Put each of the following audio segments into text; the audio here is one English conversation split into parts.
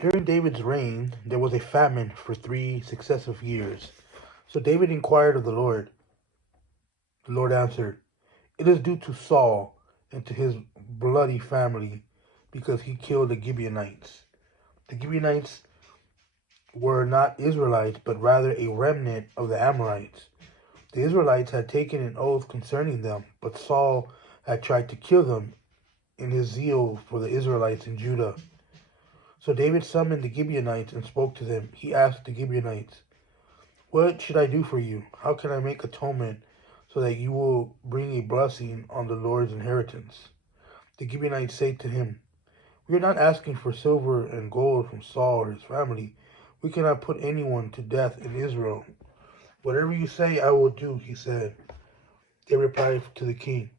During David's reign, there was a famine for 3 successive years. So David inquired of the Lord. The Lord answered, "It is due to Saul and to his bloody family, because he killed the Gibeonites." The Gibeonites were not Israelites, but rather a remnant of the Amorites. The Israelites had taken an oath concerning them, but Saul had tried to kill them in his zeal for the Israelites in Judah. So David summoned the Gibeonites and spoke to them. He asked the Gibeonites, "What should I do for you? How can I make atonement so that you will bring a blessing on the Lord's inheritance?" The Gibeonites said to him, "We are not asking for silver and gold from Saul or his family. We cannot put anyone to death in Israel." "Whatever you say, I will do," he said. They replied to the king,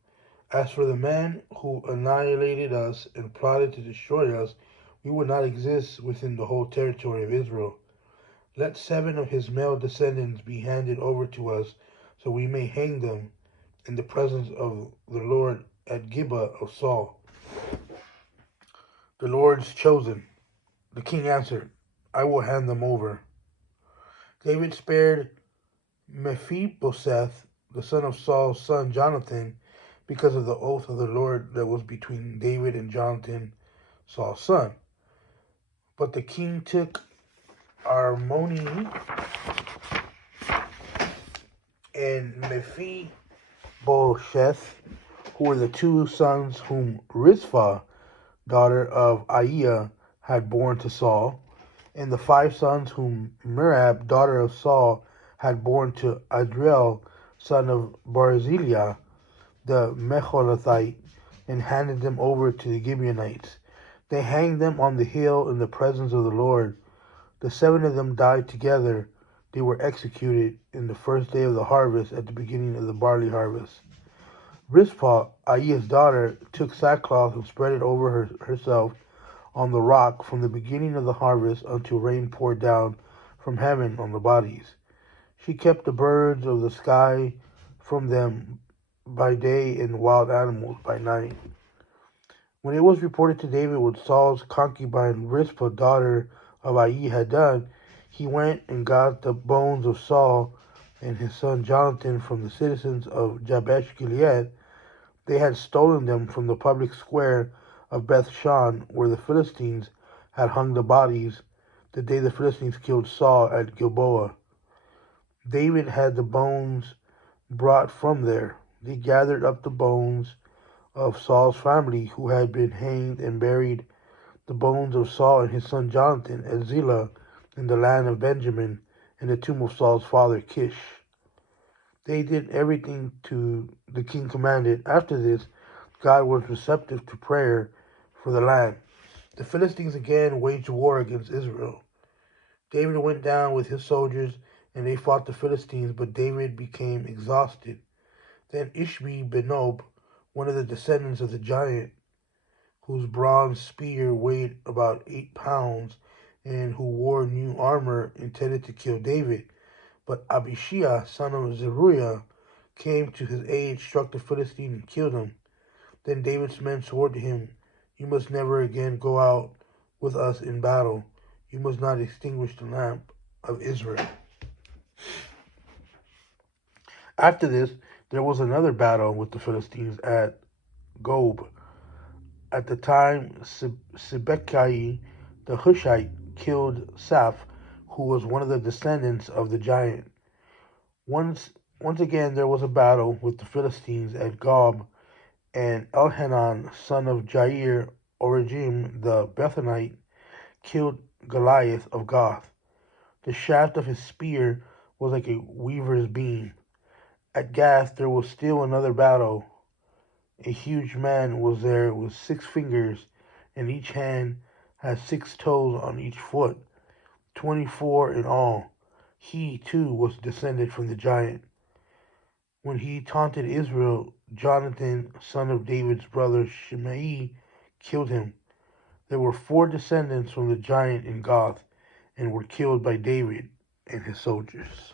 "As for the man who annihilated us and plotted to destroy us, we would not exist within the whole territory of Israel. Let 7 of his male descendants be handed over to us, so we may hang them in the presence of the Lord at Gibeah of Saul, the Lord's chosen." The king answered, "I will hand them over." David spared Mephibosheth, the son of Saul's son Jonathan, because of the oath of the Lord that was between David and Jonathan, Saul's son. But the king took Armoni and Mephibosheth, who were the 2 sons whom Rizpah, daughter of Aiah, had borne to Saul, and the 5 sons whom Merab, daughter of Saul, had borne to Adriel, son of Barzillai, the Mecholathite, and handed them over to the Gibeonites. They hanged them on the hill in the presence of the Lord. The 7 of them died together. They were executed in the first day of the harvest, at the beginning of the barley harvest. Rizpah, Aiah's daughter, took sackcloth and spread it over herself on the rock from the beginning of the harvest until rain poured down from heaven on the bodies. She kept the birds of the sky from them by day and wild animals by night. When it was reported to David what Saul's concubine Rizpah, daughter of Aiah, had done, he went and got the bones of Saul and his son Jonathan from the citizens of Jabesh Gilead. They had stolen them from the public square of Beth-shan, where the Philistines had hung the bodies the day the Philistines killed Saul at Gilboa. David had the bones brought from there. They gathered up the bones of Saul's family who had been hanged and buried the bones of Saul and his son Jonathan at Zillah in the land of Benjamin, in the tomb of Saul's father Kish. They did everything the king commanded. After this, God was receptive to prayer for the land. The Philistines again waged war against Israel. David went down with his soldiers, and they fought the Philistines, but David became exhausted. Then Ishbi-Benob, one of the descendants of the giant, whose bronze spear weighed about 8 pounds, and who wore new armor, intended to kill David. But Abishai, son of Zeruiah, came to his aid, struck the Philistine, and killed him. Then David's men swore to him, "You must never again go out with us in battle. You must not extinguish the lamp of Israel." After this, there was another battle with the Philistines at Gob. At the time, Sibbecai the Hushite killed Saph, who was one of the descendants of the giant. Once again there was a battle with the Philistines at Gob, and Elhanan, son of Jair Origim the Bethlehemite, killed Goliath of Gath. The shaft of his spear was like a weaver's beam. At Gath there was still another battle. A huge man was there with 6 fingers, and each hand had 6 toes on each foot, 24 in all. He, too, was descended from the giant. When he taunted Israel, Jonathan, son of David's brother Shimei, killed him. There were 4 descendants from the giant in Gath, and were killed by David and his soldiers.